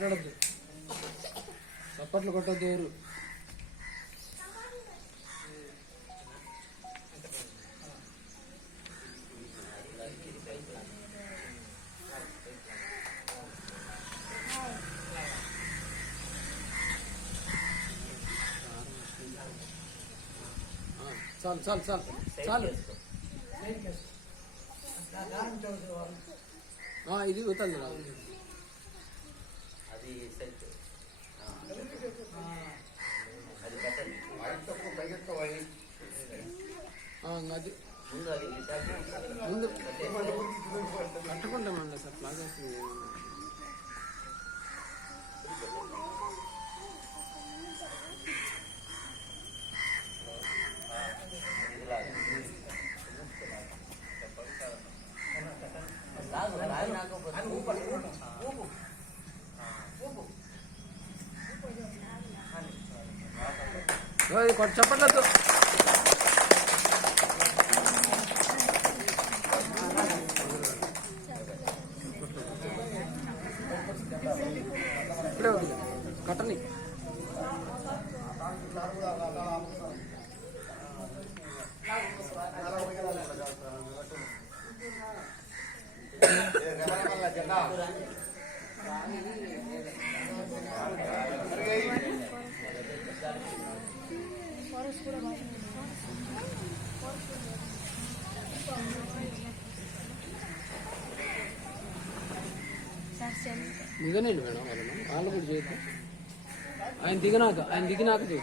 మాట్లాడద్దు, చప్పట్లు కొట్టద్దు ఎవరు. చాలు చాలు చాలు చాలు. ఇది అవుతుంది అది అది ముందు కట్టుకుంటామండి సార్ ప్లాగా. చెప్పట్లేదు. ఇప్పుడే కట్టని దిగనండి మేడం వాళ్ళు కూడా చేయొద్దు. ఆయన దిగినాక చేయ.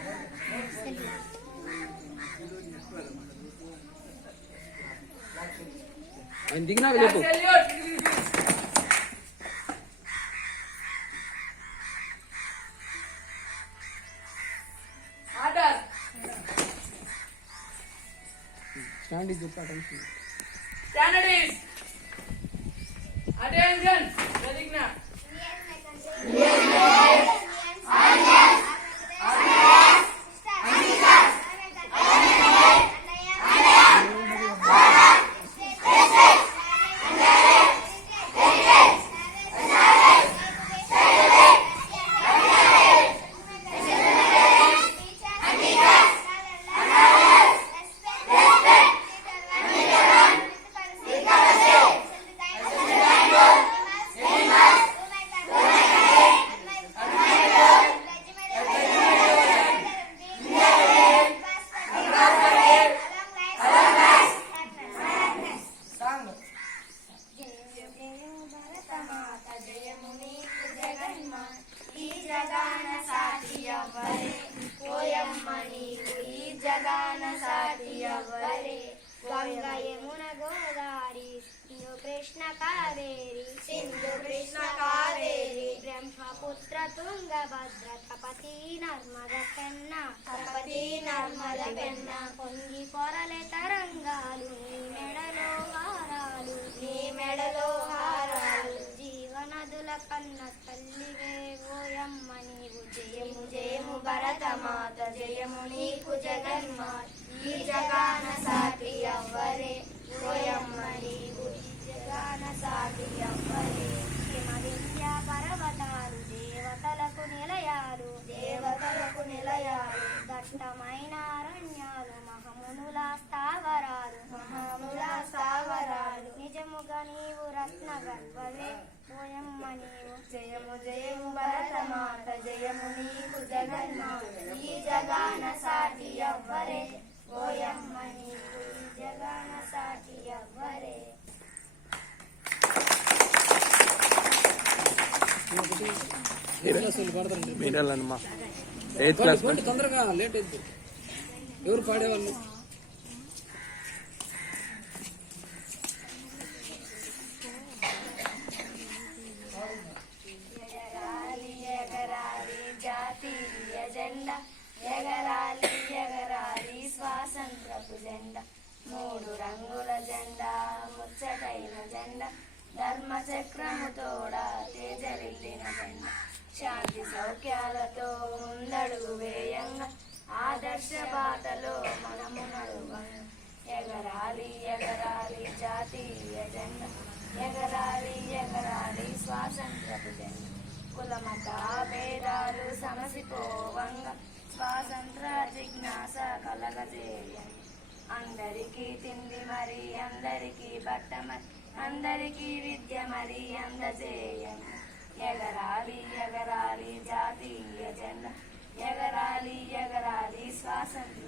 ఆయన దిగినాక చెప్పు. స్టాండ్ చెప్పు. Attention, Pratigna. गंगा यमुना गोदावरी सिंधु कृष्ण कावेरी सिंधु कृष्ण कावेरी ब्रह्मपुत्र तुंगभद्र तपती नर्मदा पेन्ना పొంగి పొరలే తరంగాలు నీ మెడలో హారాలు జీవనదుల కన్న తల్లివే ఓయమ్మ నీవు జయము జయము భరతమాత జయము నీకు జగన్మాత ఈ జగాన సాటి అవ్వరే ఓయమ్మ నీవు ఈ జగాన సాటి అవ్వరే హిమ విద్యా పర్వతాలు దేవతలకు నిలయాలు దట్టమైన అరణ్యాలు మహమునుల స్థావరాలు నిజముగా నీవు రత్న గర్భవే ఓయమ్మ నీవు జయము జయము భరతమాత జయము నీకు జగన్మాత ఈ జగాన సాటి అవ్వరే ఓయమ్మ నీవు ఈ జగాన సాటి అవ్వరే. తొందరగా లేట్ అయితే ఎవరు పాడేవాళ్ళు? ఎగరాలి జాతీయ జెండా ఎగరాలి స్వాతంత్రపు జెండా మూడు రంగుల జెండా ముచ్చటైన జెండా ధర్మ చక్రము తోడా తేజరిల్లిన జెండా శాంతి సౌఖ్యాలతో ముందడుగు వేయంగా ఆదర్శ బాటలో మనము నడువంగా ఎగరాలి జాతీయ జెండా ఎగరాలి స్వాతంత్రపు జెండా కుల మత సమసిపోవంగా స్వాతంత్ర జిజ్ఞాస కలగజేయండి. అందరికీ తిండి మరి అందరికీ బట్ట మరి అందరికీ విద్య మరి అందజేయండి. ఎగరాలి ఎగరాలి జాతీయ జెండా, ఎగరాలి ఎగరాలి స్వాతంత్ర.